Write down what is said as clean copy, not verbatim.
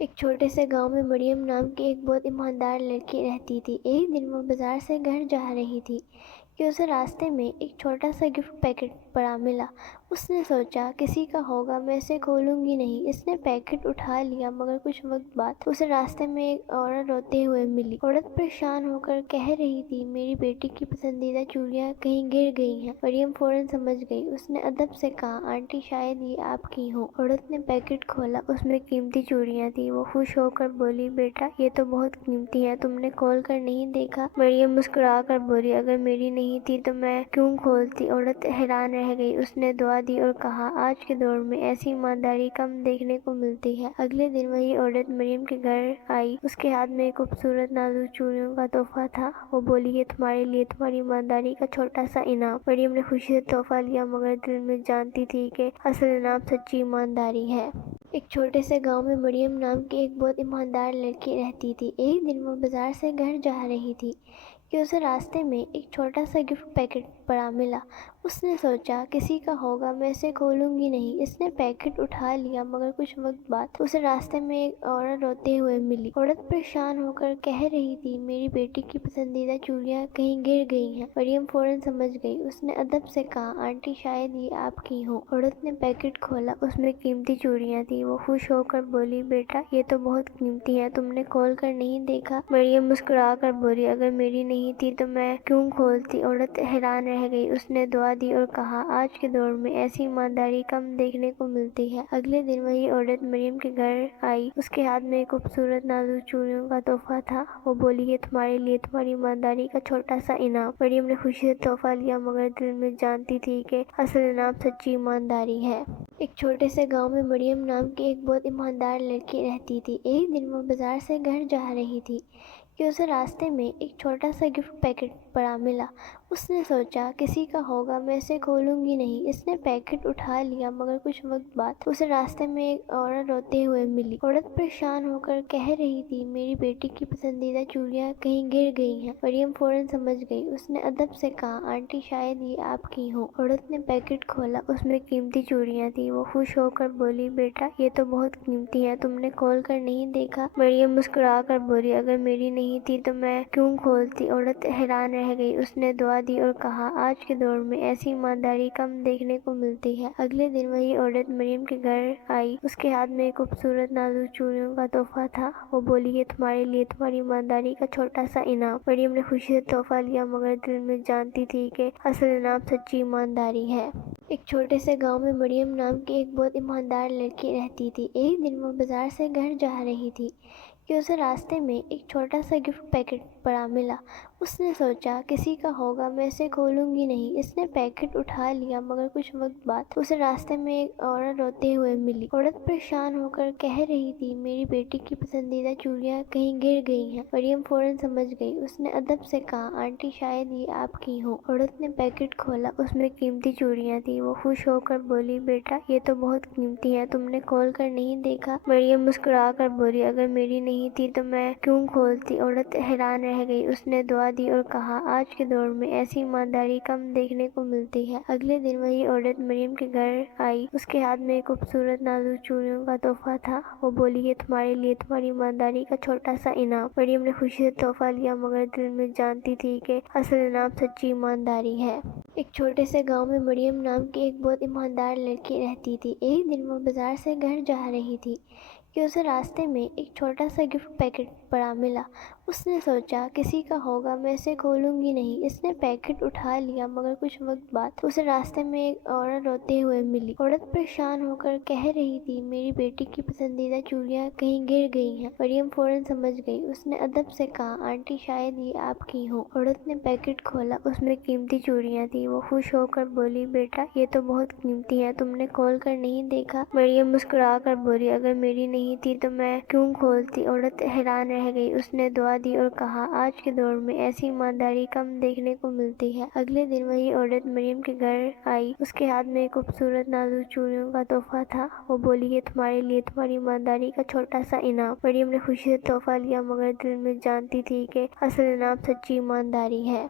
ایک چھوٹے سے گاؤں میں مریم نام کی ایک بہت ایماندار لڑکی رہتی تھی۔ ایک دن وہ بازار سے گھر جا رہی تھی کہ اسے راستے میں ایک چھوٹا سا گفٹ پیکٹ پڑا ملا۔ اس نے سوچا کسی کا ہوگا، میں اسے کھولوں گی نہیں۔ اس نے پیکٹ اٹھا لیا، مگر کچھ وقت بعد اسے راستے میں ایک عورت روتے ہوئے ملی۔ عورت پریشان ہو کر کہہ رہی تھی، میری بیٹی کی پسندیدہ چوڑیاں کہیں گر گئی ہیں۔ مریم فوراً سمجھ گئی۔ اس نے ادب سے کہا، آنٹی شاید یہ آپ کی ہوں۔ عورت نے پیکٹ کھولا، اس میں قیمتی چوڑیاں تھیں۔ وہ خوش ہو کر بولی، بیٹا یہ تو بہت قیمتی ہیں، تم نے کھول کر نہیں دیکھا؟ مریم مسکرا کر بولی، اگر میری نہیں تھی تو میں کیوں کھولتی؟ عورت حیران رہ گئی۔ اس نے دعا دی اور کہا، آج کے دور میں ایسی ایمانداری کم دیکھنے کو ملتی ہے۔ اگلے دن وہی عورت مریم کے گھر آئی۔ اس کے ہاتھ میں ایک خوبصورت نازک چوڑیوں کا تحفہ تھا۔ وہ بولی، یہ تمہارے لیے تمہاری ایمانداری کا چھوٹا سا انعام۔ مریم نے خوشی سے تحفہ لیا، مگر دل میں جانتی تھی کہ اصل انعام سچی ایمانداری ہے۔ ایک چھوٹے سے گاؤں میں مریم نام کی ایک بہت ایماندار لڑکی رہتی تھی۔ ایک دن وہ بازار سے گھر جا رہی تھی کہ اسے راستے میں ایک چھوٹا سا گفٹ پیکٹ پڑا ملا۔ اس نے سوچا کسی کا ہوگا، میں اسے کھولوں گی نہیں۔ اس نے پیکٹ اٹھا لیا، مگر کچھ وقت بعد اسے راستے میں ایک عورت روتے ہوئے ملی۔ عورت پریشان ہو کر کہہ رہی تھی، میری بیٹی کی پسندیدہ چوڑیاں کہیں گر گئی ہیں۔ مریم فوراً سمجھ گئی۔ اس نے ادب سے کہا، آنٹی شاید یہ آپ کی ہوں۔ عورت نے پیکٹ کھولا، اس میں قیمتی چوڑیاں تھیں۔ وہ خوش ہو کر بولی، بیٹا یہ تو بہت قیمتی ہیں، تم نے کھول کر نہیں دیکھا؟ مریم مسکرا کر بولی، اگر میری نہیں تھی تو میں کیوں کھولتی؟ عورت حیران رہ گئی۔ اس نے دعا دی اور کہا، آج کے دور میں ایسی ایمانداری کم دیکھنے کو ملتی ہے۔ اگلے دن وہی عورت مریم کے گھر آئی۔ اس کے ہاتھ میں ایک خوبصورت نازک چوڑیوں کا تحفہ تھا۔ وہ بولی، یہ تمہارے لیے تمہاری ایمانداری کا چھوٹا سا انعام۔ مریم نے خوشی سے تحفہ لیا، مگر دل میں جانتی تھی کہ اصل انعام سچی ایمانداری ہے۔ ایک چھوٹے سے گاؤں میں مریم نام کی ایک بہت ایماندار لڑکی رہتی تھی۔ ایک دن وہ بازار سے گھر جا رہی تھی کہ اسے راستے میں ایک چھوٹا سا گفٹ پیکٹ پڑا ملا۔ اس نے سوچا کسی کا ہوگا، میں اسے کھولوں گی نہیں۔ اس نے پیکٹ اٹھا لیا، مگر کچھ وقت بعد اسے راستے میں ایک عورت روتے ہوئے ملی۔ عورت پریشان ہو کر کہہ رہی تھی، میری بیٹی کی پسندیدہ چوڑیاں کہیں گر گئی ہیں۔ مریم فوراً سمجھ گئی۔ اس نے ادب سے کہا، آنٹی شاید یہ آپ کی ہوں۔ عورت نے پیکٹ کھولا، اس میں قیمتی چوڑیاں تھیں۔ وہ خوش ہو کر بولی، بیٹا یہ تو بہت قیمتی ہیں، تم نے کھول کر نہیں دیکھا؟ مریم مسکرا کر بولی، اگر میری نہیں تھی تو میں کیوں کھولتی؟ عورت حیران رہ گئی۔ اس نے دعا دی اور کہا، آج کے دور میں ایسی ایمانداری کم دیکھنے کو ملتی ہے۔ اگلے دن وہی عورت مریم کے گھر آئی۔ اس کے ہاتھ میں ایک خوبصورت نازک چوڑیوں کا تحفہ تھا۔ وہ بولی، یہ تمہارے لیے تمہاری ایمانداری کا چھوٹا سا انعام۔ مریم نے خوشی سے تحفہ لیا، مگر دل میں جانتی تھی کہ اصل انعام سچی ایمانداری ہے۔ ایک چھوٹے سے گاؤں میں مریم نام کی ایک بہت ایماندار لڑکی رہتی تھی۔ ایک دن وہ بازار سے گھر جا رہی تھی کہ اسے راستے میں ایک چھوٹا سا گفٹ پیکٹ پڑا ملا۔ اس نے سوچا کسی کا ہوگا، میں اسے کھولوں گی نہیں۔ اس نے پیکٹ اٹھا لیا، مگر کچھ وقت بعد اسے راستے میں ایک عورت روتے ہوئے ملی۔ عورت پریشان ہو کر کہہ رہی تھی، میری بیٹی کی پسندیدہ چوڑیاں کہیں گر گئی ہیں۔ مریم فوراً سمجھ گئی۔ اس نے ادب سے کہا، آنٹی شاید یہ آپ کی ہوں۔ عورت نے پیکٹ کھولا، اس میں قیمتی چوڑیاں تھیں۔ وہ خوش ہو کر بولی، بیٹا یہ تو بہت قیمتی ہیں، تم نے کھول کر نہیں دیکھا؟ مریم مسکرا کر بولی، اگر میری نہیں تھی تو میں کیوں کھولتی؟ عورت حیران رہ گئی۔ اس نے دعا دی اور کہا، آج کے دور میں ایسی ایمانداری کم دیکھنے کو ملتی ہے۔ اگلے دن وہی عورت مریم کے گھر آئی۔ اس کے ہاتھ میں ایک خوبصورت نازک چوڑیوں کا تحفہ تھا۔ وہ بولی، یہ تمہارے لیے تمہاری ایمانداری کا چھوٹا سا انعام۔ مریم نے خوشی سے تحفہ لیا، مگر دل میں جانتی تھی کہ اصل انعام سچی ایمانداری ہے۔ ایک چھوٹے سے گاؤں میں مریم نام کی ایک بہت ایماندار لڑکی رہتی تھی۔ ایک دن وہ بازار سے گھر جا رہی تھی کہ اسے راستے میں ایک چھوٹا سا گفٹ پیکٹ پڑا ملا۔ اس نے سوچا کسی کا ہوگا، میں اسے کھولوں گی نہیں۔ اس نے پیکٹ اٹھا لیا، مگر کچھ وقت بعد اسے راستے میں ایک عورت روتے ہوئے ملی۔ عورت پریشان ہو کر کہہ رہی تھی، میری بیٹی کی پسندیدہ چوڑیاں کہیں گر گئی ہیں۔ مریم فوراً سمجھ گئی۔ اس نے ادب سے کہا، آنٹی شاید یہ آپ کی ہوں۔ عورت نے پیکٹ کھولا، اس میں قیمتی چوڑیاں تھیں۔ وہ خوش ہو کر بولی، بیٹا یہ تو بہت قیمتی ہیں، تم نے کھول کر نہیں دیکھا؟ مریم مسکرا کر بولی، اگر میری نہیں تھی تو میں کیوں کھولتی؟ عورت حیران رہ گئی۔ اس نے دعا دی اور کہا، آج کے دور میں ایسی ایمانداری کم دیکھنے کو ملتی ہے۔ اگلے دن وہی عورت مریم کے گھر آئی۔ اس کے ہاتھ میں ایک خوبصورت نازک چوڑیوں کا تحفہ تھا۔ وہ بولی، یہ تمہارے لیے تمہاری ایمانداری کا چھوٹا سا انعام۔ مریم نے خوشی سے تحفہ لیا، مگر دل میں جانتی تھی کہ اصل انعام سچی ایمانداری ہے۔